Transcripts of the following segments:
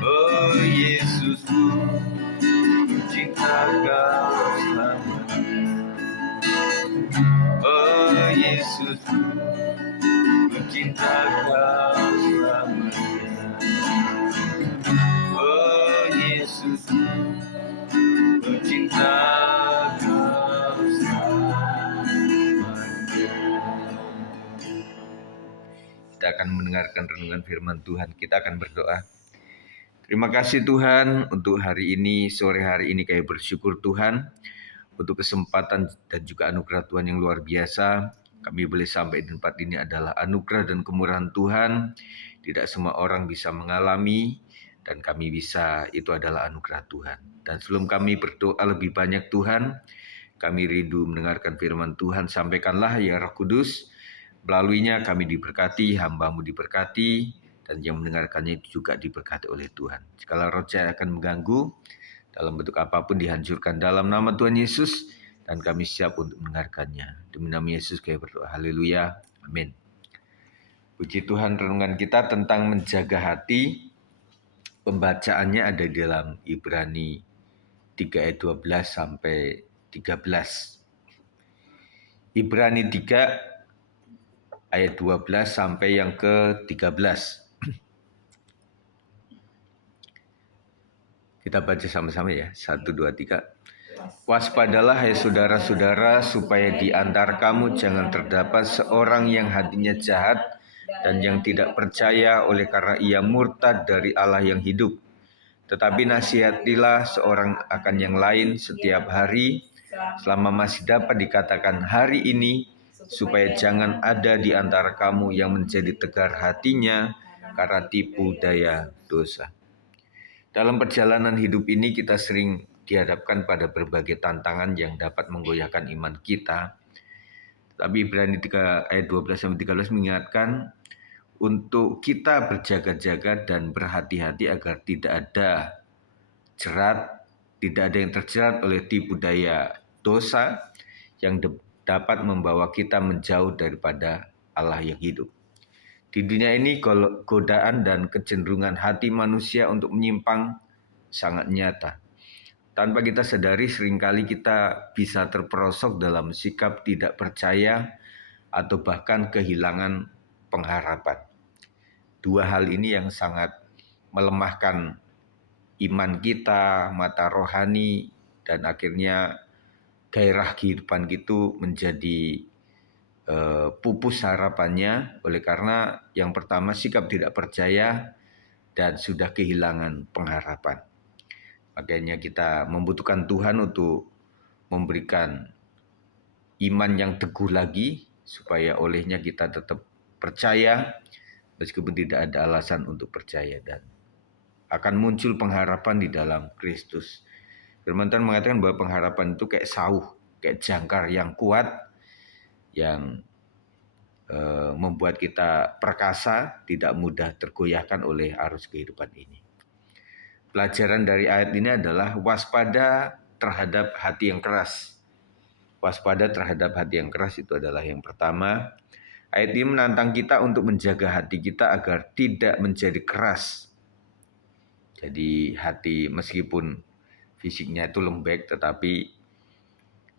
Oh Yesusku, ku cinta Kau selamanya. Oh Yesusku, ku cinta Kau selamanya. Oh Yesusku, ku cinta Kau selamanya. Kita akan mendengarkan renungan firman Tuhan. Kita akan berdoa. Terima kasih Tuhan untuk hari ini, sore hari ini kami bersyukur Tuhan untuk kesempatan dan juga anugerah Tuhan yang luar biasa. Kami boleh sampai di tempat ini adalah anugerah dan kemurahan Tuhan. Tidak semua orang bisa mengalami dan kami bisa, itu adalah anugerah Tuhan. Dan sebelum kami berdoa lebih banyak Tuhan, kami rindu mendengarkan firman Tuhan. Sampaikanlah ya Roh Kudus, melaluinya kami diberkati, hamba-Mu diberkati, dan yang mendengarkannya juga diberkati oleh Tuhan. Segala roh jahat akan mengganggu, dalam bentuk apapun dihancurkan dalam nama Tuhan Yesus, dan kami siap untuk mendengarkannya. Demi nama Yesus kami berdoa. Haleluya. Amin. Puji Tuhan, renungan kita tentang menjaga hati. Pembacaannya ada di dalam Ibrani 3 ayat 12 sampai 13. Ibrani 3 ayat 12 sampai yang ke-13. Kita baca sama-sama ya. 1, 2, 3. Waspadalah hai saudara-saudara, supaya di antara kamu jangan terdapat seorang yang hatinya jahat dan yang tidak percaya oleh karena ia murtad dari Allah yang hidup. Tetapi nasihatilah seorang akan yang lain setiap hari, selama masih dapat dikatakan hari ini, supaya jangan ada di antara kamu yang menjadi tegar hatinya karena tipu daya dosa. Dalam perjalanan hidup ini kita sering dihadapkan pada berbagai tantangan yang dapat menggoyahkan iman kita. Tapi Ibrani 3 ayat 12-13 mengingatkan untuk kita berjaga-jaga dan berhati-hati agar tidak ada yang terjerat oleh tipu daya dosa yang dapat membawa kita menjauh daripada Allah yang hidup. Di dunia ini godaan dan kecenderungan hati manusia untuk menyimpang sangat nyata. Tanpa kita sadari seringkali kita bisa terperosok dalam sikap tidak percaya atau bahkan kehilangan pengharapan. Dua hal ini yang sangat melemahkan iman kita, mata rohani, dan akhirnya gairah kehidupan itu menjadi pupus harapannya, oleh karena yang pertama sikap tidak percaya dan sudah kehilangan pengharapan. Makanya kita membutuhkan Tuhan untuk memberikan iman yang teguh lagi, supaya olehnya kita tetap percaya meskipun tidak ada alasan untuk percaya, dan akan muncul pengharapan di dalam Kristus. Firman Tuhan mengatakan bahwa pengharapan itu kayak sauh, kayak jangkar yang kuat, yang membuat kita perkasa, tidak mudah tergoyahkan oleh arus kehidupan ini. Pelajaran dari ayat ini adalah waspada terhadap hati yang keras. Waspada terhadap hati yang keras itu adalah yang pertama. Ayat ini menantang kita untuk menjaga hati kita agar tidak menjadi keras. Jadi hati meskipun fisiknya itu lembek, tetapi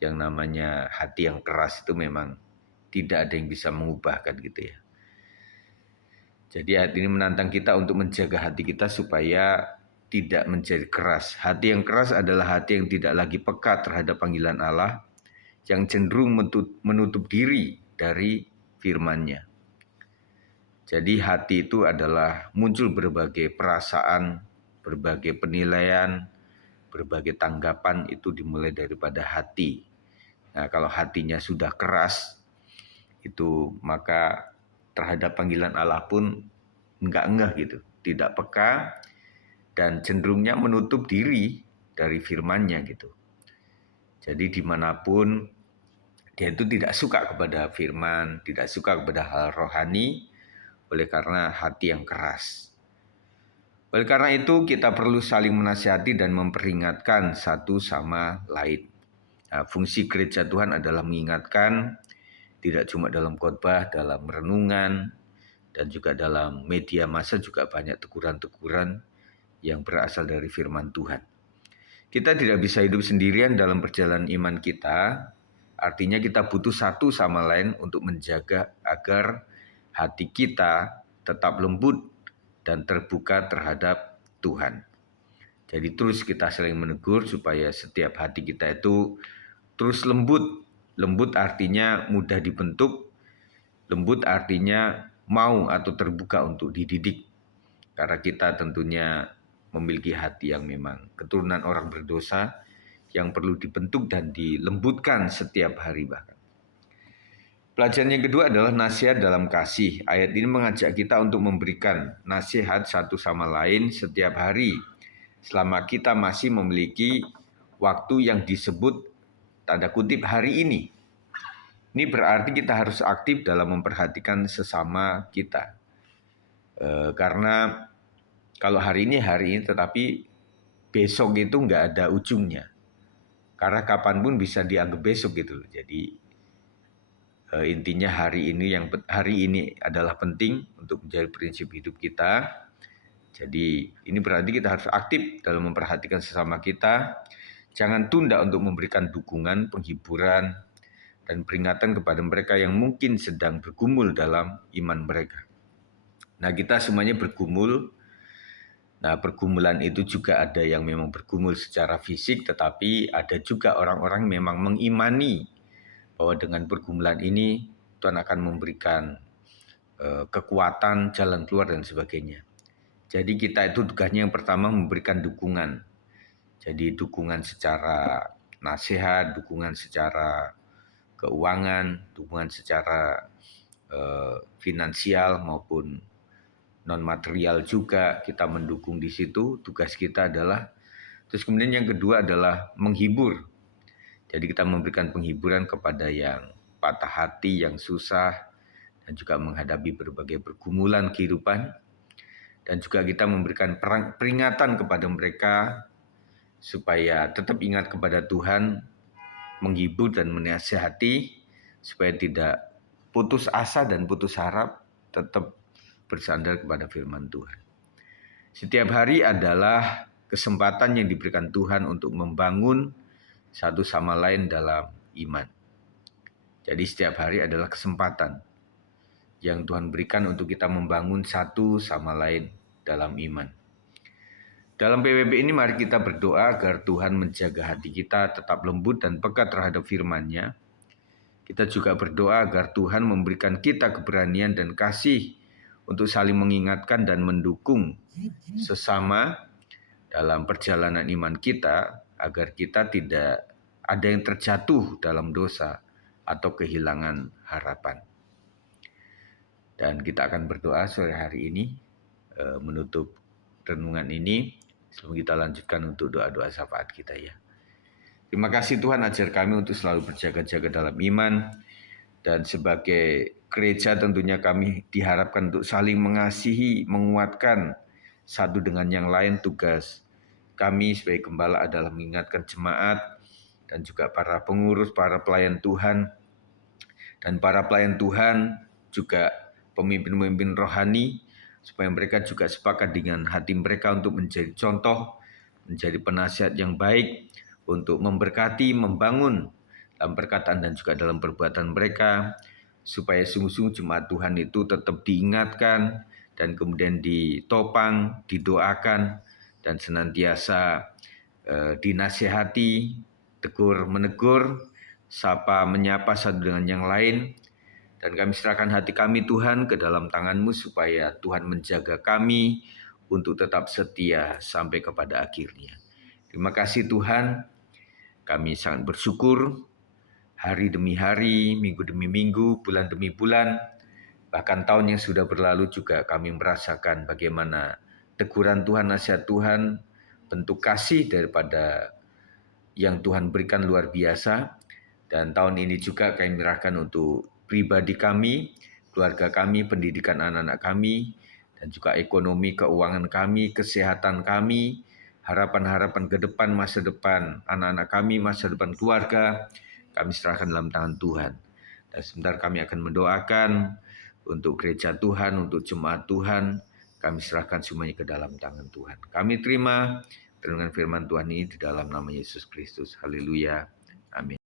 yang namanya hati yang keras itu memang tidak ada yang bisa mengubahkan gitu ya. Jadi ayat ini menantang kita untuk menjaga hati kita supaya tidak menjadi keras. Hati yang keras adalah hati yang tidak lagi peka terhadap panggilan Allah, yang cenderung menutup diri dari firman-Nya. Jadi hati itu adalah muncul berbagai perasaan, berbagai penilaian, berbagai tanggapan, itu dimulai daripada hati. Nah, kalau hatinya sudah keras, itu maka terhadap panggilan Allah pun enggak ngeh gitu, tidak peka, dan cenderungnya menutup diri dari firman-Nya gitu. Jadi dimanapun dia itu tidak suka kepada firman, tidak suka kepada hal rohani, oleh karena hati yang keras. Oleh karena itu kita perlu saling menasihati dan memperingatkan satu sama lain. Nah, fungsi gereja Tuhan adalah mengingatkan, tidak cuma dalam khotbah, dalam renungan, dan juga dalam media massa juga banyak teguran-teguran yang berasal dari firman Tuhan. Kita tidak bisa hidup sendirian dalam perjalanan iman kita, artinya kita butuh satu sama lain untuk menjaga agar hati kita tetap lembut dan terbuka terhadap Tuhan. Jadi terus kita saling menegur supaya setiap hati kita itu terus lembut. Lembut artinya mudah dibentuk, lembut artinya mau atau terbuka untuk dididik. Karena kita tentunya memiliki hati yang memang keturunan orang berdosa yang perlu dibentuk dan dilembutkan setiap hari bahkan. Pelajaran yang kedua adalah nasihat dalam kasih. Ayat ini mengajak kita untuk memberikan nasihat satu sama lain setiap hari selama kita masih memiliki waktu yang disebut tanda kutip hari ini. Ini berarti kita harus aktif dalam memperhatikan sesama kita. Karena kalau hari ini, tetapi besok itu nggak ada ujungnya. Karena kapanpun bisa dianggap besok gitu. Jadi intinya hari ini adalah penting untuk menjadi prinsip hidup kita. Jadi ini berarti kita harus aktif dalam memperhatikan sesama kita. Jangan tunda untuk memberikan dukungan, penghiburan, dan peringatan kepada mereka yang mungkin sedang bergumul dalam iman mereka. Nah, kita semuanya bergumul. Nah, pergumulan itu juga ada yang memang bergumul secara fisik, tetapi ada juga orang-orang yang memang mengimani bahwa dengan pergumulan ini Tuhan akan memberikan kekuatan, jalan keluar, dan sebagainya. Jadi kita itu tugasnya yang pertama memberikan dukungan. Jadi dukungan secara nasihat, dukungan secara keuangan, dukungan secara finansial maupun non material juga kita mendukung di situ. Tugas kita adalah, terus kemudian yang kedua adalah menghibur. Jadi kita memberikan penghiburan kepada yang patah hati, yang susah, dan juga menghadapi berbagai pergumulan kehidupan. Dan juga kita memberikan peringatan kepada mereka supaya tetap ingat kepada Tuhan, menghibur dan menasihati supaya tidak putus asa dan putus harap, tetap bersandar kepada firman Tuhan. Setiap hari adalah kesempatan yang diberikan Tuhan untuk membangun satu sama lain dalam iman. Jadi setiap hari adalah kesempatan yang Tuhan berikan untuk kita membangun satu sama lain dalam iman. Dalam PPP ini mari kita berdoa agar Tuhan menjaga hati kita tetap lembut dan peka terhadap firman-Nya. Kita juga berdoa agar Tuhan memberikan kita keberanian dan kasih untuk saling mengingatkan dan mendukung sesama dalam perjalanan iman kita, agar kita tidak ada yang terjatuh dalam dosa atau kehilangan harapan. Dan kita akan berdoa sore hari ini menutup renungan ini sebelum kita lanjutkan untuk doa-doa syafaat kita ya. Terima kasih Tuhan, ajar kami untuk selalu berjaga-jaga dalam iman. Dan sebagai gereja tentunya kami diharapkan untuk saling mengasihi, menguatkan satu dengan yang lain. Tugas kami sebagai gembala adalah mengingatkan jemaat dan juga para pengurus, para pelayan Tuhan. Dan para pelayan Tuhan juga pemimpin-pemimpin rohani, supaya mereka juga sepakat dengan hati mereka untuk menjadi contoh, menjadi penasihat yang baik, untuk memberkati, membangun dalam perkataan dan juga dalam perbuatan mereka, supaya sungguh-sungguh jemaat Tuhan itu tetap diingatkan dan kemudian ditopang, didoakan, dan senantiasa dinasihati, tegur menegur, sapa menyapa satu dengan yang lain. Dan kami serahkan hati kami Tuhan ke dalam tangan-Mu supaya Tuhan menjaga kami untuk tetap setia sampai kepada akhirnya. Terima kasih Tuhan, kami sangat bersyukur hari demi hari, minggu demi minggu, bulan demi bulan, bahkan tahun yang sudah berlalu juga kami merasakan bagaimana teguran Tuhan, nasihat Tuhan, bentuk kasih daripada yang Tuhan berikan luar biasa. Dan tahun ini juga kami menyerahkan untuk pribadi kami, keluarga kami, pendidikan anak-anak kami, dan juga ekonomi, keuangan kami, kesehatan kami, harapan-harapan ke depan, masa depan anak-anak kami, masa depan keluarga, kami serahkan dalam tangan Tuhan. Dan sebentar kami akan mendoakan untuk gereja Tuhan, untuk jemaat Tuhan. Kami serahkan semuanya ke dalam tangan Tuhan. Kami terima renungan firman Tuhan ini di dalam nama Yesus Kristus. Haleluya. Amin.